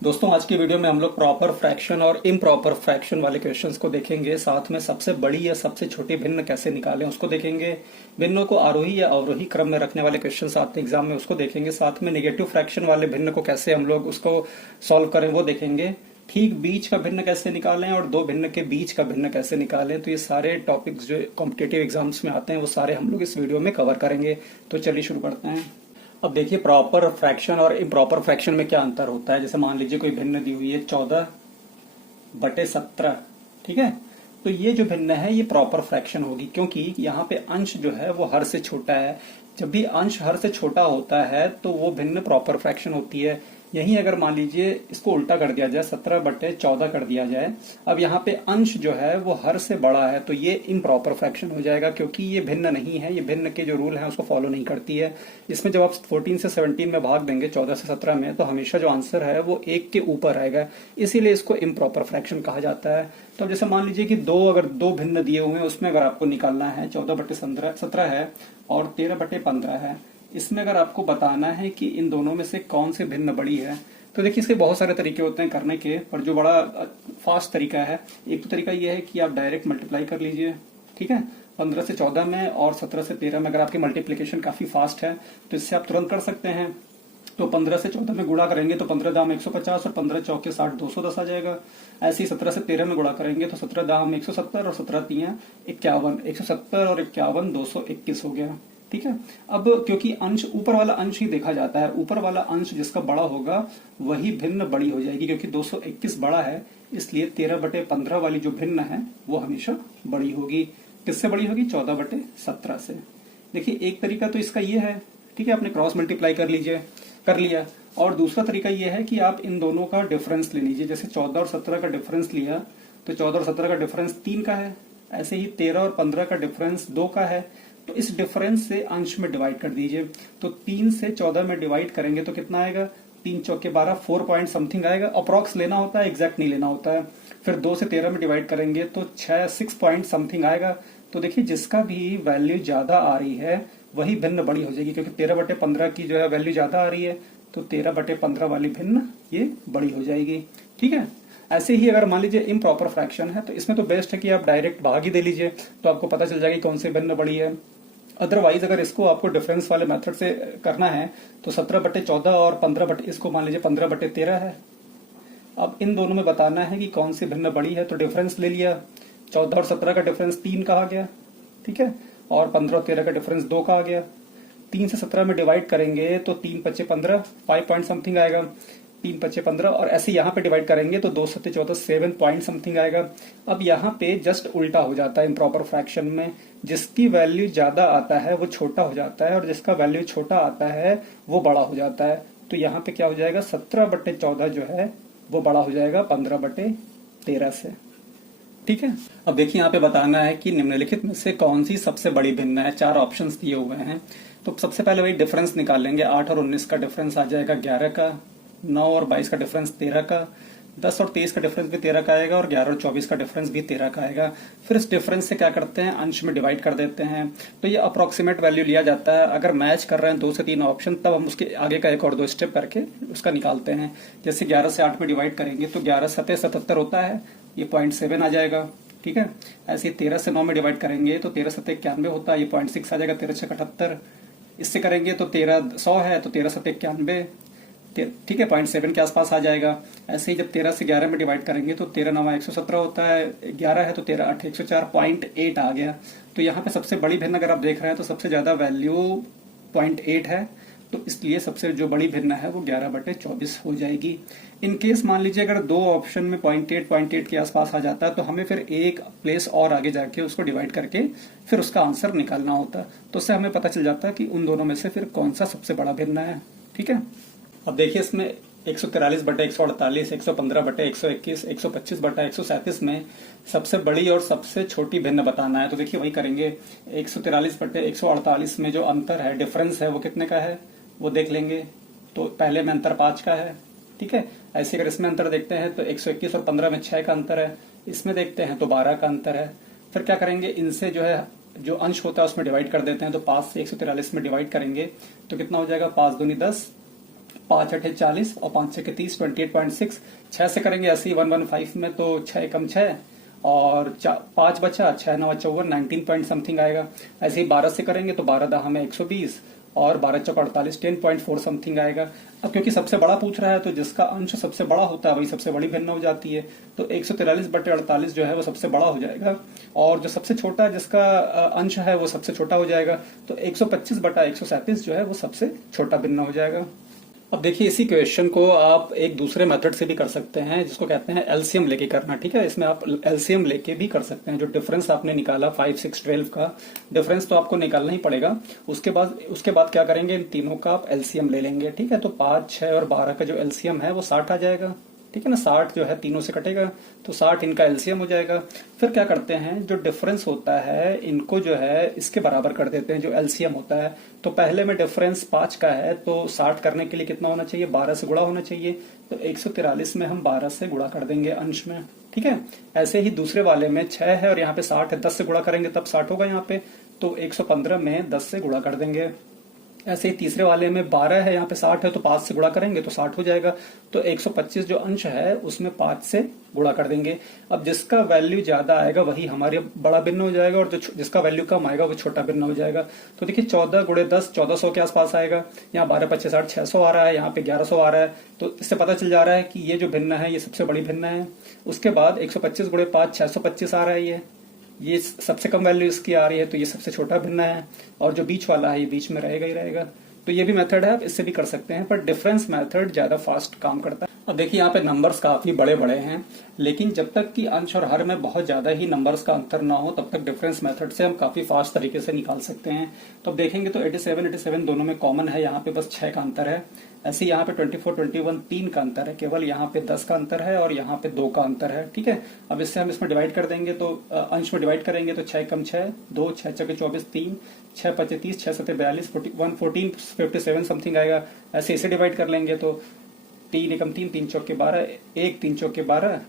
दोस्तों आज की वीडियो में हम लोग प्रॉपर फ्रैक्शन और इम्प्रॉपर फ्रैक्शन वाले क्वेश्चंस को देखेंगे। साथ में सबसे बड़ी या सबसे छोटी भिन्न कैसे निकालें उसको देखेंगे। भिन्नों को आरोही या अवरोही क्रम में रखने वाले क्वेश्चंस आते हैं एग्जाम में, उसको देखेंगे। साथ में नेगेटिव फ्रैक्शन वाले भिन्न को कैसे हम लोग उसको सॉल्व करें वो देखेंगे। ठीक बीच का भिन्न कैसे निकालें और दो भिन्न के बीच का भिन्न कैसे निकालें। तो ये सारे टॉपिक्स जो कॉम्पिटेटिव एग्जाम्स में आते हैं वो सारे हम लोग इस वीडियो में कवर करेंगे। तो चलिए शुरू करते हैं। अब देखिए प्रॉपर फ्रैक्शन और इम्प्रॉपर फ्रैक्शन में क्या अंतर होता है। जैसे मान लीजिए कोई भिन्न दी हुई है 14/17, ठीक है। तो ये जो भिन्न है ये प्रॉपर फ्रैक्शन होगी, क्योंकि यहाँ पे अंश जो है वो हर से छोटा है। जब भी अंश हर से छोटा होता है तो वो भिन्न प्रॉपर फ्रैक्शन होती है। यही अगर मान लीजिए इसको उल्टा कर दिया जाए, 17/14 कर दिया जाए, अब यहाँ पे अंश जो है वो हर से बड़ा है तो ये इम्प्रॉपर फ्रैक्शन हो जाएगा, क्योंकि ये भिन्न नहीं है। ये भिन्न के जो रूल है उसको फॉलो नहीं करती है। इसमें जब आप 14 से 17 में भाग देंगे 14 से 17 में, तो हमेशा जो आंसर है वो 1 के ऊपर आएगा, इसीलिए इसको इम्प्रॉपर फ्रैक्शन कहा जाता है। तो अब जैसे मान लीजिए कि अगर दो भिन्न दिए हुए हैं, उसमें अगर आपको निकालना है 14/17 है और 13/15 है, इसमें अगर आपको बताना है कि इन दोनों में से कौन से भिन्न बड़ी है, तो देखिए इसके बहुत सारे तरीके होते हैं करने के, पर जो बड़ा फास्ट तरीका है, एक तो तरीका यह है कि आप डायरेक्ट मल्टीप्लाई कर लीजिए, ठीक है। 15 से 14 में और 17 से 13 में अगर आपकी मल्टीप्लीकेशन काफी फास्ट है तो इससे आप तुरंत कर सकते हैं। तो 15 से 14 में गुणा करेंगे तो 15 दाम 150 और 15 चौके 60, 210 आ जाएगा। ऐसे ही 17 से 13 में गुणा करेंगे तो 17 दाम 170 और 17 तियां 51, 170 और 51 221 हो गया, ठीक है। अब क्योंकि अंश ऊपर वाला अंश ही देखा जाता है, ऊपर वाला अंश जिसका बड़ा होगा वही भिन्न बड़ी हो जाएगी, क्योंकि 221 बड़ा है, इसलिए 13/15 वाली जो भिन्न है वो हमेशा बड़ी होगी। किससे बड़ी होगी? 14/17 से। देखिए एक तरीका तो इसका ये है, ठीक है, आपने क्रॉस मल्टीप्लाई कर लिया। और दूसरा तरीका यह है कि आप इन दोनों का डिफरेंस ले लीजिए। जैसे 14 और 17 का डिफरेंस लिया तो 14 और 17 का डिफरेंस 3 का है। ऐसे ही 13 और 15 का डिफरेंस 2 का है। तो इस डिफरेंस से अंश में डिवाइड कर दीजिए। तो 3 से 14 में डिवाइड करेंगे तो कितना आएगा? 3 चौके 12, 4 पॉइंट समथिंग आएगा। अप्रॉक्स लेना होता है, एग्जैक्ट नहीं लेना होता है। फिर 2 से 13 में डिवाइड करेंगे तो 6 पॉइंट समथिंग आएगा। तो देखिए जिसका भी वैल्यू ज्यादा आ रही है वही भिन्न बड़ी हो जाएगी, क्योंकि 13/15 की जो है वैल्यू ज्यादा आ रही है, तो 13/15 वाली भिन्न ये बड़ी हो जाएगी, ठीक है। ऐसे ही अगर मान लीजिए इम्प्रॉपर फ्रैक्शन है तो इसमें तो बेस्ट है कि आप डायरेक्ट भाग ही दे लीजिए, तो आपको पता चल जाएगी कौन सी भिन्न बड़ी है। अदरवाइज अगर इसको आपको डिफरेंस वाले मेथड से करना है तो 17/14 और 15 इसको मान लीजिए 15/13 है। अब इन दोनों में बताना है कि कौन सी भिन्न बड़ी है, तो डिफरेंस ले लिया। 14 और 17 का डिफरेंस 3 का आ गया, ठीक है, और 15 और 13 का डिफरेंस 2 का आ गया। 3 से 17 में डिवाइड करेंगे तो 3×5 = 15, 5 पॉइंट समथिंग आएगा। 3×5 = 15 और ऐसे यहाँ पे डिवाइड करेंगे तो 2×7 = 7 पॉइंट समथिंग आएगा। अब यहाँ पे जस्ट उल्टा हो जाता है इम्प्रॉपर फ्रैक्शन में, जिसकी वैल्यू ज्यादा आता है वो छोटा हो जाता है और जिसका वैल्यू छोटा आता है वो बड़ा हो जाता है। तो यहाँ पे क्या हो जाएगा? 17/14 जो है वो बड़ा हो जाएगा 15/13 से, ठीक है। अब देखिए यहाँ पे बताना है कि निम्नलिखित में से कौन सी सबसे बड़ी भिन्न है। 4 ऑप्शंस दिए हुए हैं। तो सबसे पहले वही डिफरेंस निकालेंगे। 8 और 19 का डिफरेंस आ जाएगा 11 का, 9 और 22 का डिफरेंस 13 का, 10 और 23 का डिफरेंस भी 13 का आएगा और 11 और 24 का डिफरेंस भी 13 का आएगा। फिर इस डिफरेंस से क्या करते हैं? अंश में डिवाइड कर देते हैं। तो ये अप्रोक्सीमेट वैल्यू लिया जाता है। अगर मैच कर रहे हैं 2 से 3 ऑप्शन, तब हम उसके आगे का 1 और 2 स्टेप करके उसका निकालते हैं। जैसे 11 से 8 में डिवाइड करेंगे तो 11 7 77 होता है, ये 0.7 आ जाएगा, ठीक है। ऐसे 13 से 9 में डिवाइड करेंगे तो 13 7 91 होता है, ये 0.6 आ जाएगा। 13 6 78, इससे करेंगे तो 13 100 है तो 13 7 91, ठीक है, 0.7 के आसपास आ जाएगा। ऐसे ही जब 13 से 11 में डिवाइड करेंगे तो 13 9 117 होता है, 11 है तो 13 8 104, 0.8 आ गया। तो यहाँ पे सबसे बड़ी भिन्न अगर आप देख रहे हैं तो सबसे ज्यादा वैल्यू 0.8 है, तो इसलिए सबसे जो बड़ी भिन्न है वो 11/24 हो जाएगी। इन केस मान लीजिए अगर 2 ऑप्शन में 0.8 के आसपास आ जाता है तो हमें फिर एक प्लेस और आगे जाके उसको डिवाइड करके फिर उसका आंसर निकालना होता, तो उससे हमें पता चल जाता है कि उन दोनों में से फिर कौन सा सबसे बड़ा भिन्न है, ठीक है। अब देखिए इसमें 143/148, 115/121, 125/137 में सबसे बड़ी और सबसे छोटी भिन्न बताना है। तो देखिए वही करेंगे। 143/148 में जो अंतर है, डिफरेंस है, वो कितने का है वो देख लेंगे। तो पहले में अंतर 5 का है, ठीक है। ऐसे अगर इसमें अंतर देखते हैं तो 121 और 15 में 6 का अंतर है। इसमें देखते हैं तो 12 का अंतर है। फिर क्या करेंगे? इनसे जो है जो अंश होता है उसमें डिवाइड कर देते हैं। तो 5 से 143 में डिवाइड करेंगे तो कितना हो जाएगा? 5 दूनी 10, 5 8 40 और 5 6 30, 28.6। 6 से करेंगे 80, 115 में तो 6 कम 6 और 5 बचा, 6 9 54, 19 पॉइंट समथिंग आएगा। ऐसे ही 12 से करेंगे तो 12 दहा में 120 और 12 चौक 48, 10.4 समथिंग आएगा। अब क्योंकि सबसे बड़ा पूछ रहा है तो जिसका अंश सबसे बड़ा होता है वही सबसे बड़ी भिन्न हो जाती है, तो 143/48 जो है वो सबसे बड़ा हो जाएगा और जो सबसे छोटा जिसका अंश है वो सबसे छोटा हो जाएगा, तो 125/137 जो है वो सबसे छोटा भिन्न हो जाएगा। अब देखिए इसी क्वेश्चन को आप एक दूसरे मेथड से भी कर सकते हैं जिसको कहते हैं एलसीएम लेके करना। ठीक है, इसमें आप एलसीएम लेके भी कर सकते हैं। जो डिफरेंस आपने निकाला 5 6 12 का डिफरेंस तो आपको निकालना ही पड़ेगा। उसके बाद क्या करेंगे, इन तीनों का आप एलसीएम ले लेंगे। ठीक है, तो 5 6 और 12 का जो एलसीएम है वो 60 आ जाएगा। ठीक है ना, 60 जो है तीनों से कटेगा तो 60 इनका एलसीएम हो जाएगा। फिर क्या करते हैं, जो डिफरेंस होता है इनको जो है इसके बराबर कर देते हैं जो एलसीएम होता है। तो पहले में डिफरेंस 5 का है तो 60 करने के लिए कितना होना चाहिए, 12 से गुणा होना चाहिए। तो 143 में हम 12 से गुणा कर देंगे अंश में। ठीक है, ऐसे ही दूसरे वाले में 6 है और यहाँ पे 60 है, 10 से गुणा करेंगे तब 60 होगा यहाँ पे, तो 115 में 10 से गुणा कर देंगे। ऐसे ही तीसरे वाले में 12 है, यहाँ पे 60 है तो 5 से गुणा करेंगे तो 60 हो जाएगा। तो 125 जो अंश है उसमें 5 से गुणा कर देंगे। अब जिसका वैल्यू ज्यादा आएगा वही हमारे बड़ा भिन्न हो जाएगा और जो जिसका वैल्यू कम आएगा वो छोटा भिन्न हो जाएगा। तो देखिए 14 गुणे 10 1400 के आसपास आएगा। यहाँ 12 25 60 600 आ रहा है, यहाँ पे 1100 आ रहा है। तो इससे पता चल जा रहा है कि ये जो भिन्न है ये सबसे बड़ी भिन्न है। उसके बाद 125 गुणे 5 625 आ रहा है, ये सबसे कम वैल्यू इसकी आ रही है, तो ये सबसे छोटा भिन्न है। और जो बीच वाला है ये बीच में रहेगा ही रहेगा। तो ये भी मेथड है, आप इससे भी कर सकते हैं, पर डिफरेंस मेथड ज्यादा फास्ट काम करता है। अब देखिए यहाँ पे नंबर्स काफी बड़े बड़े हैं, लेकिन जब तक कि अंश और हर में बहुत ज्यादा ही नंबर्स का अंतर ना हो तब तक डिफरेंस मेथड से हम काफी फास्ट तरीके से निकाल सकते हैं। तो अब देखेंगे तो 87 दोनों में कॉमन है, यहाँ पे बस 6 का अंतर है। ऐसे यहाँ पे 24 21 3 का अंतर है, केवल यहाँ पे 10 का अंतर है और यहाँ पे 2 का अंतर है। ठीक है, अब इससे हम इसमें डिवाइड कर देंगे तो अंश में डिवाइड करेंगे तो 6 कम 6 2, 6 6 24 3, 6 5 30, 6 7 42, 14 57 समथिंग आएगा। ऐसे इसे डिवाइड कर लेंगे तो 3 एकम 3, 3 चौके 12, 1 3 चौके 12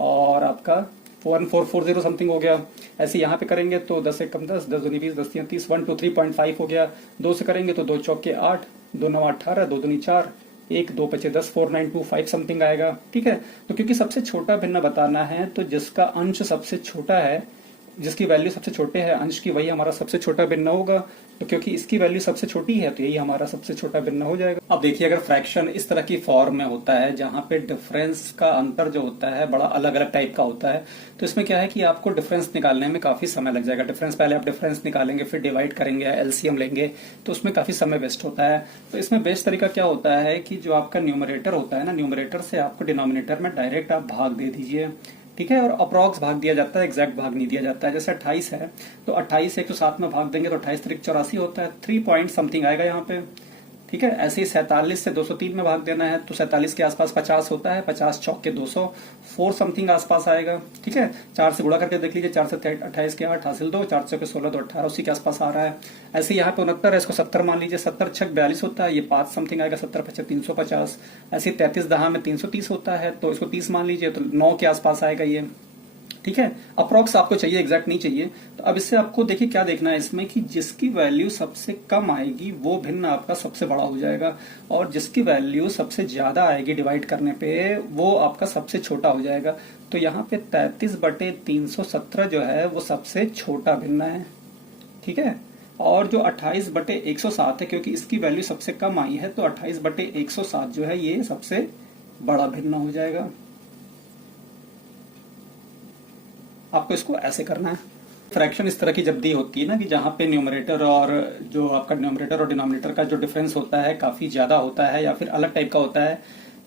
और आपका 1440 समथिंग हो गया। ऐसे यहाँ पे करेंगे तो 10 एकम 10, 10 दूनी 20, 10 तीन 30, 123.5 हो गया। 2 से करेंगे तो 2 चौके 8, 2 9 18, 2 दूनी 4, 1 2 5 10, 4925 समथिंग आएगा। ठीक है, तो क्योंकि सबसे छोटा भिन्न बताना है तो जिसका अंश सबसे छोटा है, जिसकी वैल्यू सबसे छोटे है अंश की, वही हमारा सबसे छोटा भिन्न होगा। तो क्योंकि इसकी वैल्यू सबसे छोटी है तो यही हमारा सबसे छोटा भिन्न हो जाएगा। अब देखिए अगर फ्रैक्शन इस तरह की फॉर्म में होता है जहां पे डिफरेंस का अंतर जो होता है बड़ा अलग अलग टाइप का होता है, तो इसमें क्या है कि आपको डिफरेंस निकालने में काफी समय लग जाएगा। डिफरेंस पहले आप डिफरेंस निकालेंगे, फिर डिवाइड करेंगे, एलसीएम लेंगे, तो उसमें काफी समय वेस्ट होता है। तो इसमें बेस्ट तरीका क्या होता है कि जो आपका न्यूमरेटर होता है ना, न्यूमरेटर से आपको डिनोमिनेटर में डायरेक्ट आप भाग दे दीजिए। ठीक है, और अप्रॉक्स भाग दिया जाता है, एग्जैक्ट भाग नहीं दिया जाता है। जैसे 28 है तो 28 107 में भाग देंगे तो 28 3 84 होता है, 3 पॉइंट समथिंग आएगा यहाँ पे। ठीक है, ऐसे ही 47 से 203 में भाग देना है तो 47 के आसपास 50 होता है, 50 चौक के 200, 4 समथिंग आसपास आएगा। ठीक है, 4 से गुणा करके देख लीजिए, 4 से 28 के 8 हासिल 2, 4 के 16 तो 18 उसी के आसपास आ रहा है। ऐसे यहाँ पे 69 है, इसको 70 मान लीजिए, 70 6 42 होता है, ये 5 समथिंग आएगा, 70 5 350। ऐसे 33 दहा में 330 होता है तो इसको 30 मान लीजिए, तो 9 के आसपास आएगा ये। ठीक है, अप्रॉक्स आपको चाहिए, एग्जैक्ट नहीं चाहिए। तो अब इससे आपको देखिए क्या देखना है इसमें कि जिसकी वैल्यू सबसे कम आएगी वो भिन्न आपका सबसे बड़ा हो जाएगा और जिसकी वैल्यू सबसे ज्यादा आएगी डिवाइड करने पे वो आपका सबसे छोटा हो जाएगा। तो यहाँ पे 33/317 जो है वो सबसे छोटा भिन्न है। ठीक है, और जो 28/107 है, क्योंकि इसकी वैल्यू सबसे कम आई है तो 28/107 जो है ये सबसे बड़ा भिन्न हो जाएगा। आपको इसको ऐसे करना है। फ्रैक्शन इस तरह की जब दी होती है ना कि जहां पे न्यूमरेटर और जो आपका न्यूमरेटर और डिनोमिनेटर का जो डिफरेंस होता है काफी ज्यादा होता है या फिर अलग टाइप का होता है,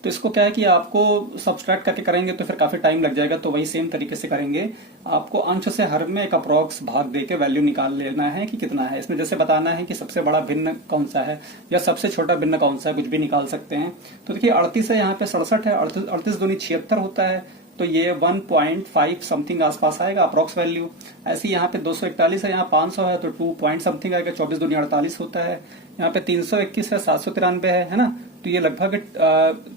तो इसको क्या है कि आपको सब्सट्रैक्ट करके करेंगे तो फिर काफी टाइम लग जाएगा। तो वही सेम तरीके से करेंगे, आपको अंश से हर में एक अप्रॉक्स भाग देके वैल्यू निकाल लेना है कि कितना है। इसमें जैसे बताना है कि सबसे बड़ा भिन्न कौन सा है या सबसे छोटा भिन्न कौन सा है, कुछ भी निकाल सकते हैं। तो देखिए 38 है, यहाँ पे 67 है, 38 दूनी 76 होता है तो ये 1.5 समथिंग आसपास आएगा अप्रॉक्स वैल्यू। ऐसे यहाँ पे 241 है, यहाँ 500 है तो 2 पॉइंट समथिंग आएगा, 24 दूनी 48 होता है। यहाँ पे 321 है, 793 है ना, तो ये लगभग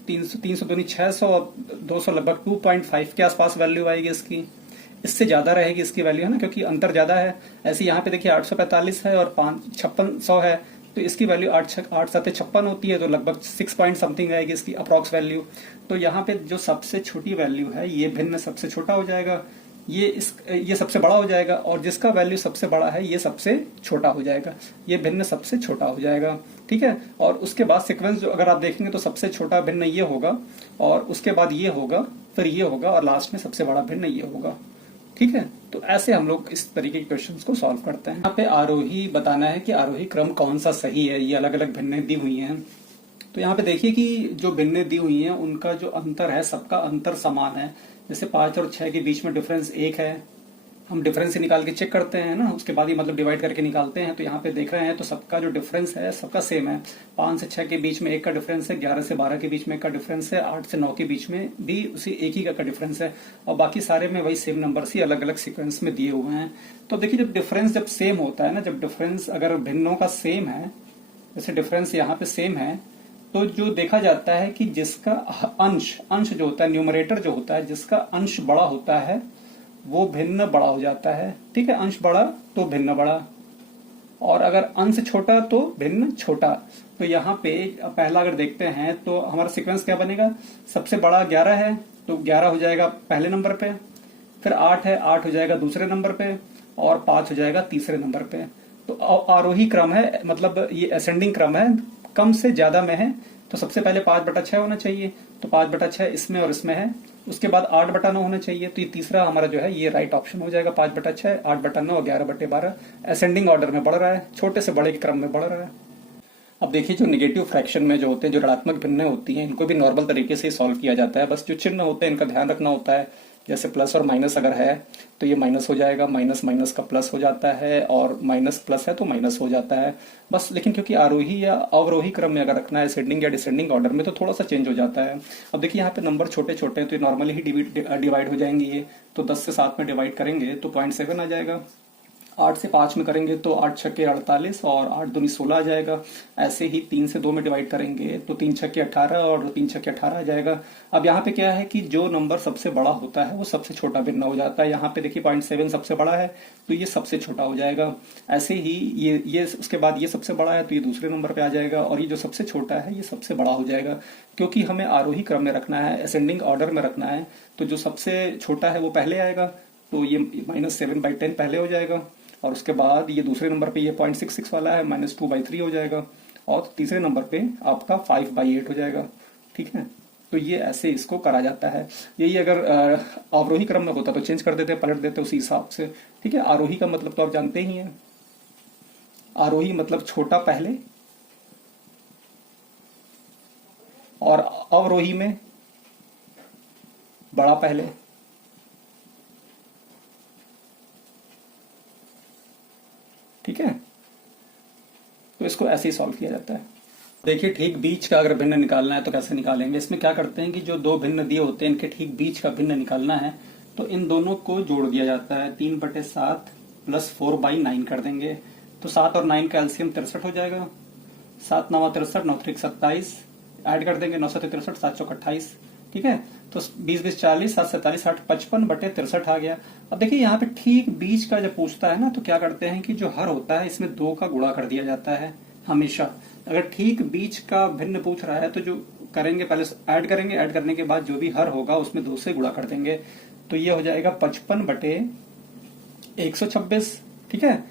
300 दूनी 600 और 200 लगभग 2.5 के आसपास वैल्यू आएगी इसकी। इससे ज्यादा रहेगी इसकी वैल्यू, है ना, क्योंकि अंतर ज्यादा है। ऐसे यहाँ पे देखिए 845 है और 5600 है तो इसकी वैल्यू 8 7 56 होती है, तो लगभग 6 पॉइंट समथिंग आएगी इसकी अप्रॉक्स वैल्यू। तो यहाँ पे जो सबसे छोटी वैल्यू है ये भिन्न सबसे छोटा हो जाएगा, ये सबसे बड़ा हो जाएगा, और जिसका वैल्यू सबसे बड़ा है ये सबसे छोटा हो जाएगा, ये भिन्न सबसे छोटा हो जाएगा। ठीक है, और उसके बाद सीक्वेंस जो अगर आप देखेंगे तो सबसे छोटा भिन्न ये होगा, और उसके बाद ये होगा, फिर ये होगा, और लास्ट में सबसे बड़ा भिन्न ये होगा। ठीक है, तो ऐसे हम लोग इस तरीके के क्वेश्चंस को सॉल्व करते हैं। यहाँ पे आरोही बताना है कि आरोही क्रम कौन सा सही है, ये अलग अलग भिन्नें दी हुई हैं। तो यहाँ पे देखिए कि जो भिन्नें दी हुई हैं उनका जो अंतर है, सबका अंतर समान है। जैसे 5 और 6 के बीच में डिफरेंस 1 है, हम डिफरेंस ही निकाल के चेक करते हैं ना, उसके बाद ही मतलब डिवाइड करके निकालते हैं। तो यहाँ पे देख रहे हैं तो सबका जो डिफरेंस है सबका सेम है। 5 से 6 के बीच में 1 का डिफरेंस है, 11 से 12 के बीच में 1 का डिफरेंस है, 8 से 9 के बीच में भी उसी एक ही का डिफरेंस है, और बाकी सारे में वही सेम नंबर ही अलग अलग सीक्वेंस में दिए हुए हैं। तो देखिए जब डिफरेंस जब सेम होता है ना, जब डिफरेंस अगर भिन्नों का सेम है, जैसे डिफरेंस यहाँ पे सेम है, तो जो देखा जाता है कि जिसका अंश जो होता है, न्यूमरेटर जो होता है, जिसका अंश बड़ा होता है वो भिन्न बड़ा हो जाता है। ठीक है, अंश बड़ा तो भिन्न बड़ा, और अगर अंश छोटा तो भिन्न छोटा। तो यहाँ पे पहला अगर देखते हैं तो हमारा सीक्वेंस क्या बनेगा, सबसे बड़ा 11 है तो 11 हो जाएगा पहले नंबर पे, फिर 8 है 8 हो जाएगा दूसरे नंबर पे, और 5 हो जाएगा तीसरे नंबर पे। तो आरोही क्रम है, मतलब ये असेंडिंग क्रम है, कम से ज्यादा में है। तो सबसे पहले 5/6 होना चाहिए, तो 5/6 इसमें और इसमें है। उसके बाद 8/9 होना चाहिए, तो ये तीसरा हमारा जो है ये राइट ऑप्शन हो जाएगा। 5/6, 8/9 और 11/12 असेंडिंग ऑर्डर में बढ़ रहा है, छोटे से बड़े के क्रम में बढ़ रहा है। अब देखिए जो नेगेटिव फ्रैक्शन में जो होते हैं, जो ऋणात्मक भिन्नें होती हैं, इनको भी नॉर्मल तरीके से सॉल्व किया जाता है। बस जो चिन्ह होते हैं इनका ध्यान रखना होता है। जैसे प्लस और माइनस अगर है तो ये माइनस हो जाएगा, माइनस माइनस का प्लस हो जाता है, और माइनस प्लस है तो माइनस हो जाता है बस। लेकिन क्योंकि आरोही या अवरोही क्रम में अगर रखना है, असेंडिंग या डिसेंडिंग ऑर्डर में, तो थोड़ा सा चेंज हो जाता है। अब देखिए यहाँ पे नंबर छोटे छोटे हैं तो ये नॉर्मली ही डिवाइड हो जाएंगे। ये तो 10 से 7 में डिवाइड करेंगे तो 0.7 आ जाएगा। 8 से 5 में करेंगे तो 8 छक्के 48 और 8 दूनी 16 आ जाएगा। ऐसे ही 3 से 2 में डिवाइड करेंगे तो 3 छक्के 18 और 3 छक्के 18 आ जाएगा। अब यहाँ पे क्या है कि जो नंबर सबसे बड़ा होता है वो सबसे छोटा भिन्न हो जाता है। यहाँ पे देखिए 0.7 सबसे बड़ा है तो ये सबसे छोटा हो जाएगा। ऐसे ही ये उसके बाद ये सबसे बड़ा है तो ये दूसरे नंबर पे आ जाएगा, और ये जो सबसे छोटा है ये सबसे बड़ा हो जाएगा। क्योंकि हमें आरोही क्रम में रखना है, असेंडिंग ऑर्डर में रखना है, तो जो सबसे छोटा है वो पहले आएगा, तो ये -7/10 पहले हो जाएगा, और उसके बाद ये दूसरे नंबर पे ये 0.66 वाला है -2/3 हो जाएगा, और तीसरे नंबर पे आपका 5/8 हो जाएगा। ठीक है, तो ये ऐसे इसको करा जाता है। यही अगर अवरोही क्रम में होता तो चेंज कर देते, पलट देते उसी हिसाब से। ठीक है, आरोही का मतलब तो आप जानते ही हैं, आरोही मतलब छोटा पहले, और अवरोही में बड़ा पहले। ठीक है, तो इसको ऐसे ही सॉल्व किया जाता है। देखिए ठीक बीच का अगर भिन्न निकालना है तो कैसे निकालेंगे। इसमें क्या करते हैं कि जो दो भिन्न दिए होते हैं इनके ठीक बीच का भिन्न निकालना है, तो इन दोनों को जोड़ दिया जाता है। 3/7 + 4/9 कर देंगे, तो 7 और 9 का एलसीएम 63 हो जाएगा। 7 9 63, 9 3 27, ऐड कर देंगे 9 7 63, 7 चौक 28। ठीक है, तो 20 20 40, 7 47 60, 55/63 आ गया। अब देखिए यहाँ पे ठीक बीच का जब पूछता है ना तो क्या करते हैं कि जो हर होता है इसमें 2 का गुणा कर दिया जाता है हमेशा। अगर ठीक बीच का भिन्न पूछ रहा है तो जो करेंगे पहले ऐड करेंगे, ऐड करने के बाद जो भी हर होगा उसमें 2 से गुणा कर देंगे, तो ये हो जाएगा 55/126। ठीक है,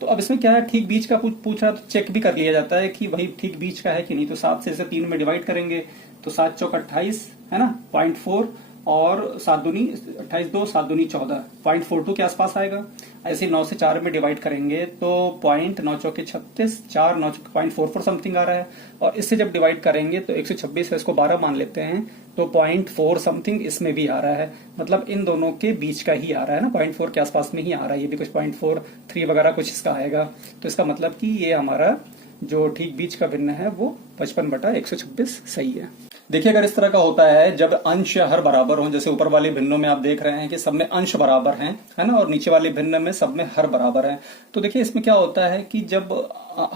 तो अब इसमें क्या है, ठीक बीच का पूछ रहा है तो चेक भी कर लिया जाता है कि वही ठीक बीच का है कि नहीं। तो 7 से इसे 3 में डिवाइड करेंगे तो 7 चौक 28 है ना, 0.4, और 7 दूनी 28, 2 7 दूनी 14, 0.42 के आसपास आएगा। ऐसे 9 से 4 में डिवाइड करेंगे तो 9 चौके 36, 4 9 चौके 0.44 समथिंग आ रहा है, और इससे जब डिवाइड करेंगे तो 126 है, इसको 12 मान लेते हैं तो 0.4 समथिंग इसमें भी आ रहा है। मतलब इन दोनों के बीच का ही आ रहा है ना, 0.4 के आसपास में ही आ रहा है। ये भी कुछ 0.43 वगैरह कुछ इसका आएगा। तो इसका मतलब कि ये हमारा जो ठीक बीच का भिन्न है वो 55/126 सही है। देखिए अगर इस तरह का होता है जब अंश या हर बराबर हो, जैसे ऊपर वाले भिन्नों में आप देख रहे हैं कि सब में अंश बराबर हैं, है ना, और नीचे वाले भिन्न में सब में हर बराबर हैं, तो देखिए इसमें क्या होता है कि जब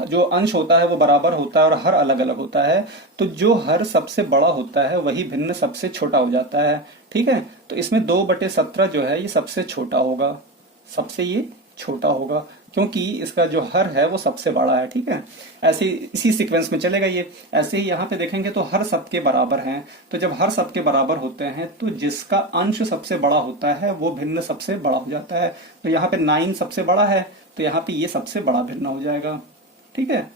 जो अंश होता है वो बराबर होता है और हर अलग अलग होता है, तो जो हर सबसे बड़ा होता है वही भिन्न सबसे छोटा हो जाता है। ठीक है, तो इसमें 2/17 जो है ये सबसे छोटा होगा, सबसे ये छोटा होगा। क्योंकि इसका जो हर है वो सबसे बड़ा है। ठीक है, ऐसे इसी सीक्वेंस में चलेगा ये। ऐसे ही यहाँ पे देखेंगे तो हर सबके बराबर हैं, तो जब हर सबके बराबर होते हैं तो जिसका अंश सबसे बड़ा होता है वो भिन्न सबसे बड़ा हो जाता है। तो यहाँ पे 9 सबसे बड़ा है, तो यहाँ पे ये सबसे बड़ा भिन्न हो जाएगा। ठीक है,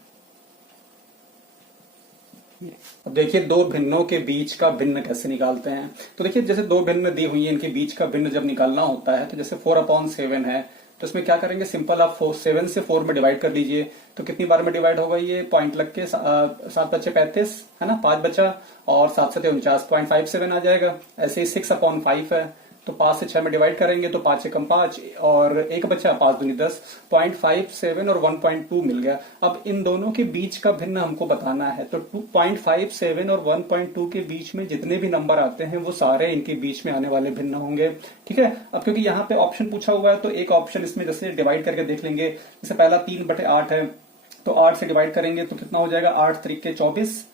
अब देखिए दो भिन्नों के बीच का भिन्न कैसे निकालते हैं। तो देखिए जैसे दो भिन्न दी हुई है, इनके बीच का भिन्न जब निकालना होता है तो जैसे 4/7 है, तो इसमें क्या करेंगे, सिंपल आप 7 से 4 में डिवाइड कर दीजिए। तो कितनी बार में डिवाइड होगा ये, पॉइंट लग के 7 बचे 35 है ना, 5 बचा, और 7 से 49 0.57 आ जाएगा। ऐसे ही 6/5 है, तो 5 से 6 में डिवाइड करेंगे तो 5 एकम 5 और 1 बचा, 5 दूनी 10, 0.57 और 1.2 मिल गया। अब इन दोनों के बीच का भिन्न हमको बताना है, तो 2.57 और 1.2 के बीच में जितने भी नंबर आते हैं वो सारे इनके बीच में आने वाले भिन्न होंगे। ठीक है, अब क्योंकि यहाँ पे ऑप्शन पूछा हुआ है तो एक ऑप्शन इसमें जैसे डिवाइड करके देख लेंगे। जैसे पहला 3/8 है, तो 8 से डिवाइड करेंगे तो कितना हो जाएगा, 8 त्रिक 24,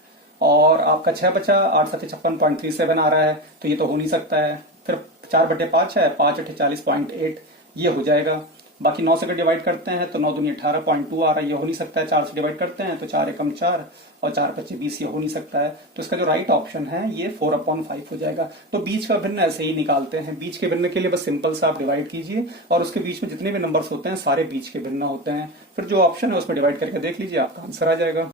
और आपका 6 बचा, 8 7 56.37 आ रहा है, तो ये तो हो नहीं सकता है। फिर 4/5 है, 5 8 40.8, ये हो जाएगा। बाकी 9 से अगर डिवाइड करते हैं तो 9 दूनी 18.2 आ रहा है, ये हो नहीं सकता है। 4 से डिवाइड करते हैं तो 4 एकम 4 और 4 25 20, ये हो नहीं सकता है। तो इसका जो राइट ऑप्शन है ये 4/5 हो जाएगा। तो बीच का भिन्न ऐसे ही निकालते हैं। बीच के भिन्न के लिए बस सिंपल सा आप डिवाइड कीजिए और उसके बीच में जितने भी नंबर्स होते हैं सारे बीच के भिन्न होते हैं। फिर जो ऑप्शन है उसमें डिवाइड करके देख लीजिए, आपका आंसर आ जाएगा।